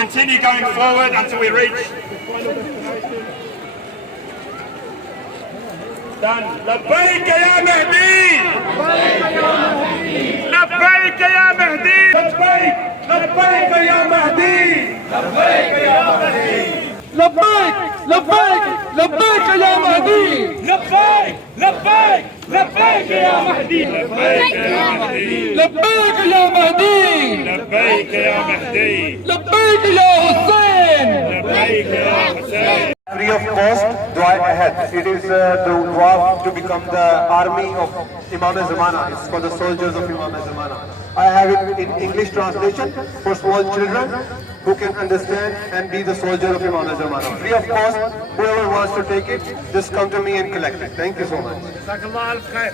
continue going forward until we reach. Done. لبيك يا مهدي. لبيك يا مهدي. لبيك. لبيك يا مهدي. لبيك يا مهدي. لبيك لبيك لبيك يا مهدي. لبيك. لبيك. لبيك يا مهدي. لبيك يا مهدي. لبيك يا مهدي. لبيك يا مهدي. لبيك يا حسين. لبيك يا حسين. Free of cost, dua ahead. It is the dua to become the army of Imam Zamana. It's for the soldiers of Imam Zamana. I have it in English translation for small children who can understand and be the soldier of Imam Zamana. Free of cost, whoever wants to take it, just come to me and collect it. Thank you so much.